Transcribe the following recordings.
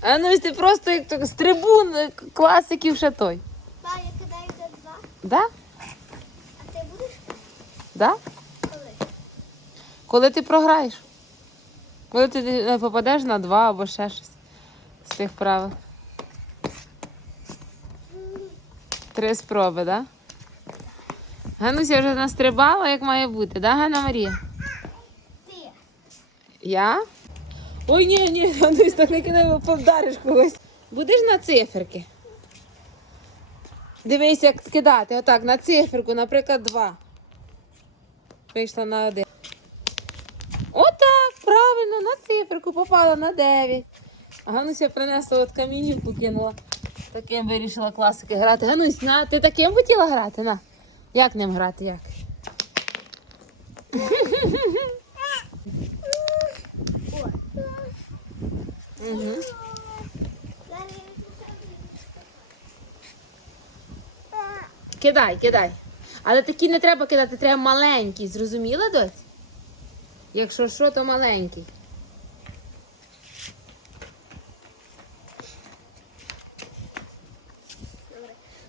А ну ти просто як з трибун класиків ще той. Да, я кидаю до два. Да? А ти будеш? Да? Коли? Коли ти програєш? Коли ти не попадеш на два або ще щось з тих правил. Три спроби, так? Да? Гануся вже настрибала, як має бути, да, Ганна Марія? Ти. Я? Ой, ні, ні, Ганусь, так не кидай, повдариш когось. Будеш на циферки. Дивись, як скидати. Отак, на циферку, наприклад, два. Вийшла на один. Отак, правильно, на попала на 9. А Гануся принесла от камінівку, кинула. Таким вирішила класики грати. Ганусь, на, ти таким хотіла грати? На. Як ним грати? Як? Кидай, кидай. Але такі не треба кидати, треба маленький. Зрозуміла, доць? Якщо що, то маленький.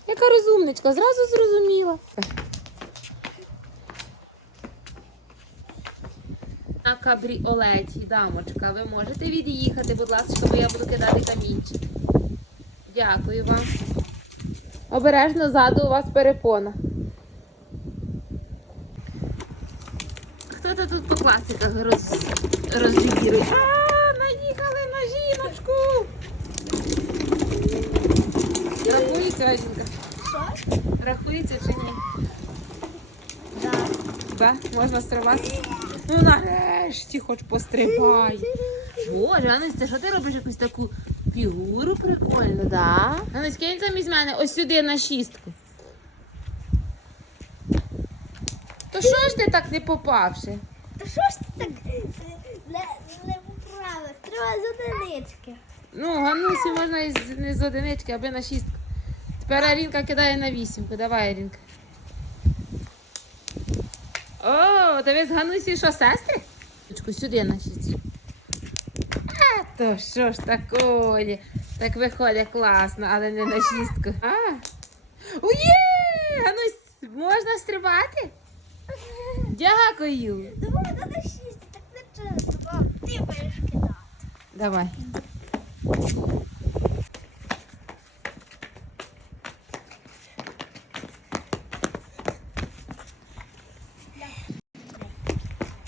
Яка розумничка, зразу зрозуміла. На кабріолеті, дамочка, ви можете від'їхати, будь ласка, бо я буду кидати камінчик. Дякую вам. Обережно ззаду у вас перепона. Хто то тут по класиках роз... розлідірує? А, наїхали на жіночку. Рахується, Ажінка? Рахується чи ні? Да. Да? Можна стрибати? Ну нарешті хоч пострибай. Боже, Анусь, що ти робиш якусь таку фігуру прикольну, да? Анусь, кинь замість мене ось сюди на шістку. То що ж ти так не попавши? Та що ж ти так не, не поправив? Треба з одинички. Ну, Ганусі можна і з- не з одинички, аби на шістку. Тепер Арінка кидає на вісімку. Давай, Арінка. О, то ви з Ганусі що, сестри? Сюди на. А, то що ж такое? Так виходить класно, але не на шістку. А? Ує! Ганусь, можна стрибати? Дякую. Давай на шість, так не чесно, ти будеш кидати. Давай.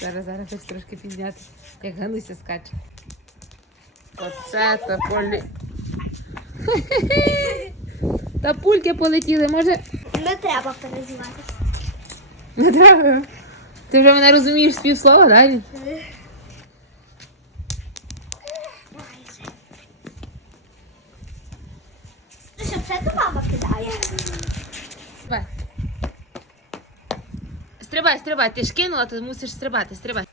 Зараз, зараз хочу трошки підняти, як Гануся скаче. Оце то полі. Та пульки полетіли, може. Не треба переживати. Не треба. Ти вже мене розумієш з півслова, так? Ні? Ну що, все то мама кидає? Стрибай. Стрибай. Ти ж кинула, ти мусиш стрибати, стрибай.